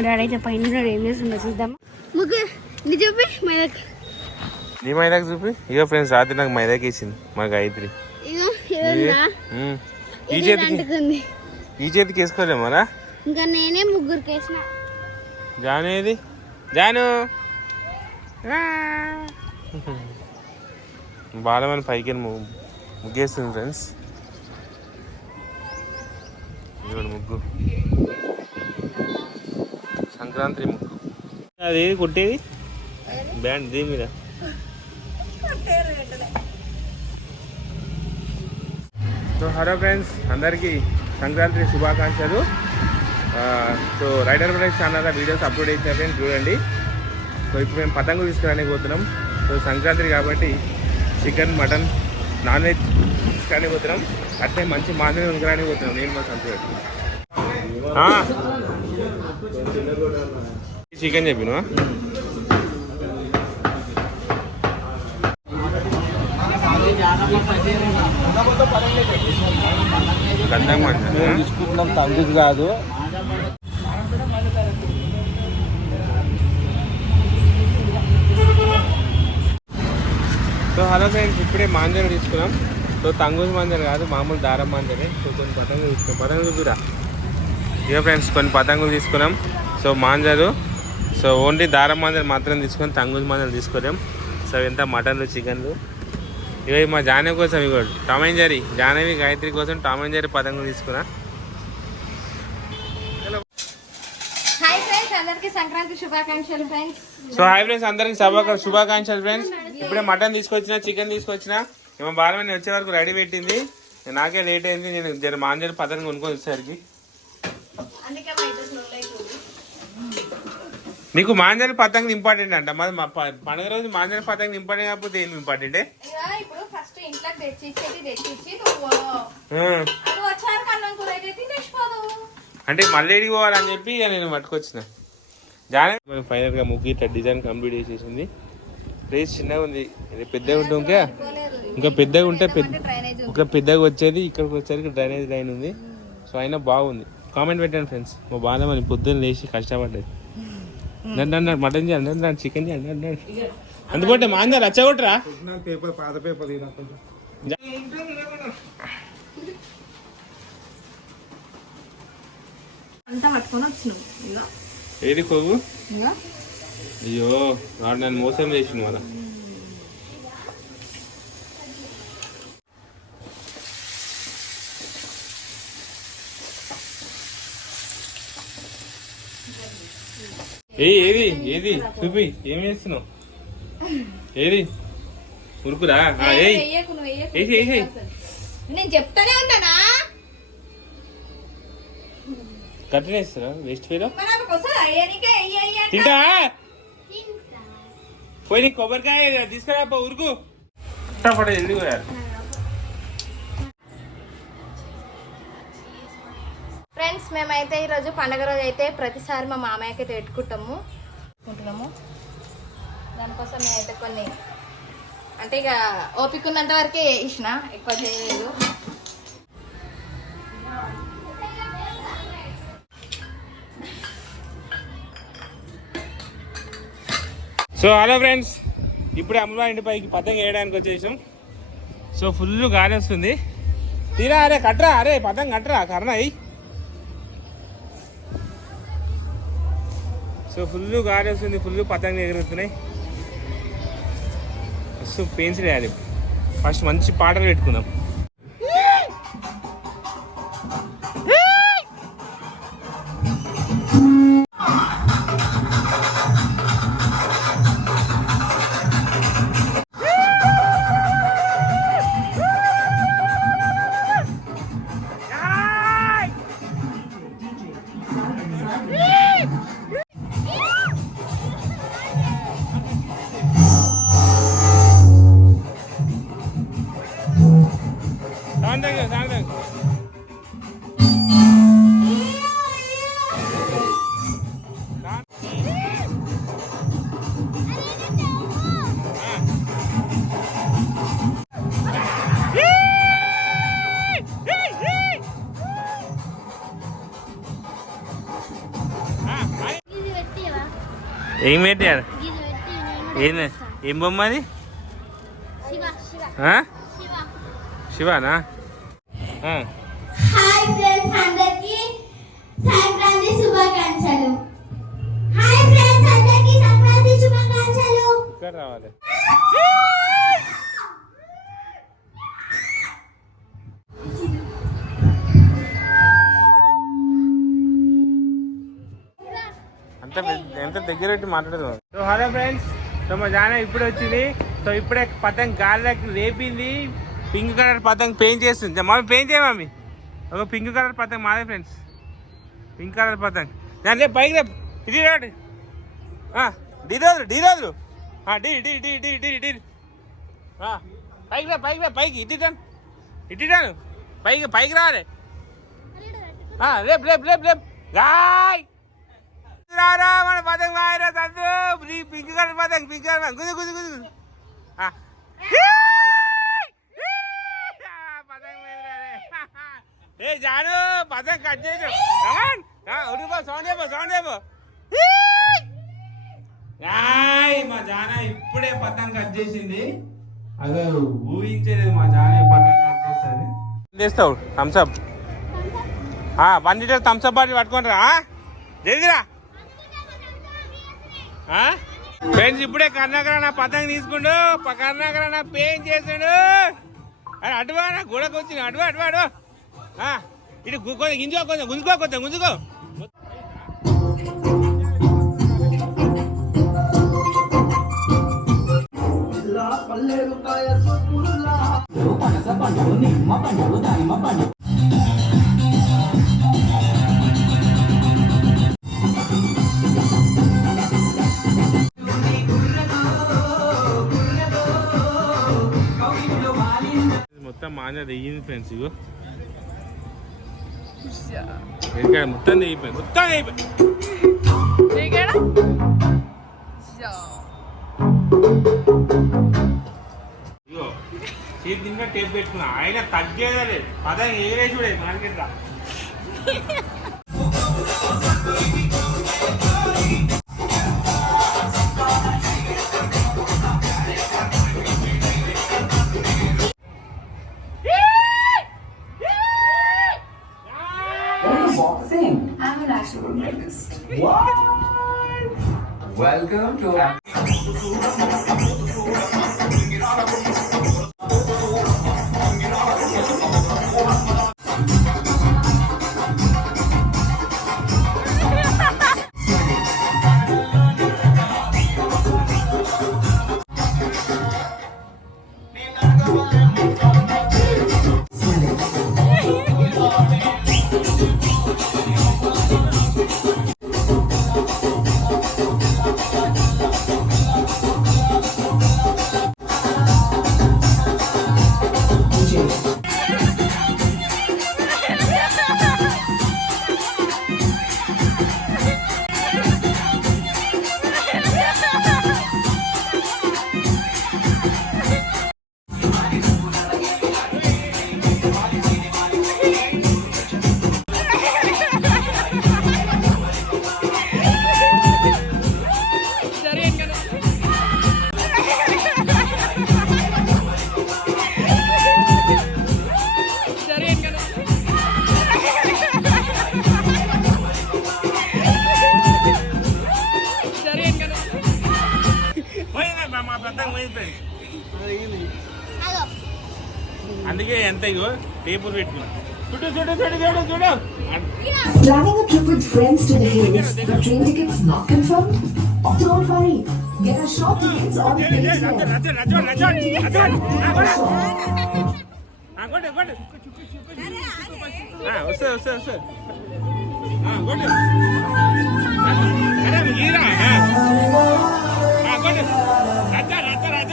మా డాడీ అయితే పైన ఏం చేస్తుందో చూద్దాం. ముగ్గు నీ చూపి మైదాకి, నీ మైదాకి చూపి. ఇక ఫ్రెండ్స్ రాత్రి నాకు మైదాకి వేసింది మా గాయత్రి. ఈ చేతికి వేసుకోలేమరా. ఇంకా నేనే ముగ్గురికి వేసిన. జాను ఏది? జాను బాలమని పైకి ముగ్గేస్తుంది ఫ్రెండ్స్. ఇదిగోండి ముగ్గు, సంక్రాంతి ముగ్గు. అది కొట్టేది బ్యాండ్ దీని మీద. సో హలో ఫ్రెండ్స్, అందరికీ సంక్రాంతి శుభాకాంక్షలు. సో రైడర్ బ్రేక్ ఛానల్లో వీడియోస్ అప్లోడ్ చేసిన ఫ్రెండ్స్ చూడండి. సో ఇప్పుడు మేము పతంగులు తీసుకురానికి పోతున్నాం. సో సంక్రాంతి కాబట్టి చికెన్, మటన్, నాన్ వెజ్ తీసుకురానికి పోతున్నాం. అట్లే మంచి మాంసం తీసుకురానికి పోతున్నాం నేను మా సంక్రాంతి. చికెన్ చెప్పినా తీసుకుంటున్నాం, తండ్రికి కాదు. సో హలో ఫ్రెండ్స్, ఇప్పుడే మాంజలు తీసుకున్నాం. సో తంగూరు మాంజలు కాదు, మామూలు దారం మాంజలే. సో కొన్ని పతంగులు తీసుకున్నాం. పతంగులు కూడా ఇక ఫ్రెండ్స్ కొన్ని పతంగులు తీసుకున్నాం. సో మాంజలు, సో ఓన్లీ దారం మాంజలు మాత్రం తీసుకొని తంగూరు మాంజలు తీసుకోలేం. సో ఎంత మటన్లు, చికెన్లు. ఇక మా జానవి కోసం ఇక Tom and Jerry, Jahnavi Gayatri కోసం టామ్ అండ్ జెర్రీ పతంగులు తీసుకున్నా. సంక్రాంతి శుభాకాంక్షలు ఫ్రెండ్స్. సో హాయ్ ఫ్రెండ్స్, అందరికి శుభాకాంక్షలు ఫ్రెండ్స్. ఇప్పుడే మటన్ తీసుకొచ్చిన, చికెన్ తీసుకొచ్చిన. ఏమో బాలమని వచ్చే వరకు రెడీ పెట్టింది. నాకే లేట్ అయింది. నేను జర మాంజరి పతంగ కొనుక్కొని వచ్చేసరికి. మీకు మాంజరి పతంగ ఇంపార్టెంట్ అంట. మరి మా పండుగ రోజు మాంజరి పతంగ ఇంపార్టెంట్ కాకపోతే ఏం ఇంపార్టెంట్? అంటే మళ్ళీ ఎడికి పోవాలని చెప్పి నేను పట్టుకొచ్చిన. జానే ఫైనల్ గా ముగ్గు ఇట్లా డిజైన్ కంప్లీట్ చేసేసింది. ప్లేస్ చిన్నగా ఉంది. పెద్దగా ఉంటే ఇంకా పెద్దగా ఉంటే ఇంకా పెద్దగా వచ్చేది. ఇక్కడికి వచ్చేసరికి డ్రైనేజ్ లైన్ ఉంది. సో అయినా బాగుంది. కామెంట్ పెట్టండి ఫ్రెండ్స్. మా బాధమని పొద్దున్న లేచి కష్టపడ్డది. నన్ను మటన్ చేయండి, నన్ను చికెన్ చేయండి. అందుకోటే మాంజా రచ్చగొట్టరా. అంతా పట్టుకొని వచ్చినాం. ఇక ఏది కొవ్వు? అయ్యో వాడు నన్ను మోసం చేసిండు మన. ఏది ఏది చూపి, ఏం చేస్తున్నావు? ఏది ఉరుకురా? నేను చెప్తానే ఉన్నానా. కట్టనేస్తారా వేస్ట్ ఫీల్? తింటా పోయి కొబ్బరికాయ తీసుకురా ఉరుకు. ఎందుకు ఫ్రెండ్స్, మేమైతే ఈరోజు పండగ రోజు అయితే ప్రతిసారి మా మామయ్యకి అయితే పెట్టుకుంటాము. దానికోసం నేనైతే కొన్ని అంటే ఇక ఓపిక ఉన్నంత వరకే ఇచ్చిన, ఎక్కువ చేయలేదు. సో హలో ఫ్రెండ్స్, ఇప్పుడే అమ్మ ఇంటి పైకి పతంగ వేయడానికి వచ్చేసాం. సో ఫుల్ గాలి వస్తుంది. తీరా అరే కట్టరా, అరే పతంగ కట్టరా కర్ణ అయ్యి. సో ఫుల్ గాలి వస్తుంది, ఫుల్ పతంగ ఎగురుతున్నాయి. సో పెన్సిల్ వేయాలి. ఫస్ట్ మంచి పాటలు పెట్టుకుందాం. ఏం పెట్టారు? ఏంది? ఏం బొమ్మ అది? ఆ? శివానా? ఆ. హాయ్ ఫ్రెండ్స్, అందరికీ సంక్రాంతి శుభాకాంక్షలు. హాయ్ ఫ్రెండ్స్, అందరికీ సంక్రాంతి శుభాకాంక్షలు. ఇక్కడ రావాలి. ఎంత దగ్గర పెట్టి మాట్లాడదాం. సో హలో ఫ్రెండ్స్, సో మా జాన ఇప్పుడు వచ్చింది. సో ఇప్పుడే పతంగ్ గాలిలోకి లేపింది. పింక్ కలర్ పతంగ్ పెయింట్ చేస్తుంది. మమ్మీ పెయింట్ చేయ మమ్మీ. ఒక పింక్ కలర్ పతంగ్ మాదే ఫ్రెండ్స్. పింక్ కలర్ పతంగ్ దాని రేపు పైకి రేపు ఇది రాడు. డీ రోజులు డీ రోజులు డీ డీ డీ డీ డీ డీ పైకి రా పైకి రా పైకి ఇట్టిటాను పైకి పైకి రాలే. రేపు రేపు రేపు రేపు గాయ్ రారా మన పతంగ్ వాయరా తండ్రి. పింక్ కలర్ పతంగ్ పింక్ కలర్ గుజు గుజు గుజు పతంగ్ ఏ జాను పతంగ్ కట్ చేసాం. ఉడిపో సౌండ్ అయిపో సౌండ్ అయిపో. మా జాన ఇప్పుడే పతంగ్ కట్ చేసింది. అదే ఊహించలేదు మా జాన పతంగ్ కట్ చేస్తుంది. చేస్తావు థమ్స్అప్ 1 లీటర్ థమ్స్అప్ బాటిల్ పట్టుకుంటారా జల్దిరా. ఫ్రెండ్స్ ఇప్పుడే కర్ణాకర నా పతంగ్ తీసుకుండు. కర్ణాకర నా పెయింట్ చేసాడు. అరే అటువా నా గోడకు వచ్చిన అటువా అటువా అటు ఇటు కొంచెం గింజుకో కొంచెం గుంజుకో కొంచెం గుంజుకో. మొత్తం మాంజా తెయ్యింది ఫ్రెండ్స్. ఇగో మొత్తం తెగిపోయింది మొత్తం తెగిపోయింది. ఇగో చేతి ఇంకా టేప్ పెట్టుకున్నా ఆయన తగ్గేదే లేదు. పదంగా ఎగరేసి చూడేది మార్కెట్ రా. I'm an actual rapist. What? Welcome to. అందుకే ఎంత ఇగో టేబుల్ పెట్టుకున్నా. చూడు చూడు చూడు చూడు చూడు. Planning a trip with friends to the hills, but train tickets not confirmed? Don't worry, get a short tickets on the page there. వస్తే వస్తే వస్తే కొట్టు. అరే మీరా కొట్టు. రచ్చ రచ్చ రచ్చ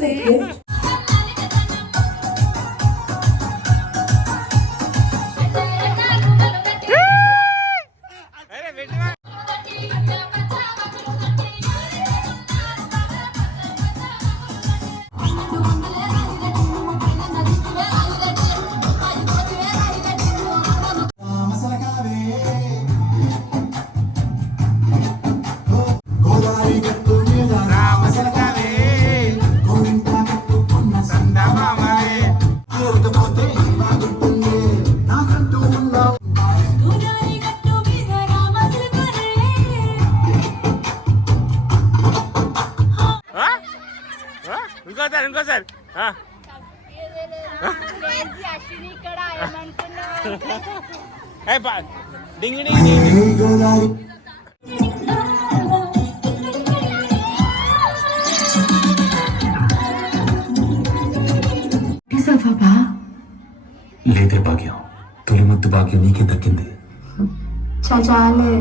Say gift. ఇంకోసారి అశ్విని ఇక్కడ ఏమనుకున్నావు? డింగి డింగి లేదే భాగ్యం తొలి ముద్దు భాగ్యం నీకే దక్కింది చాలే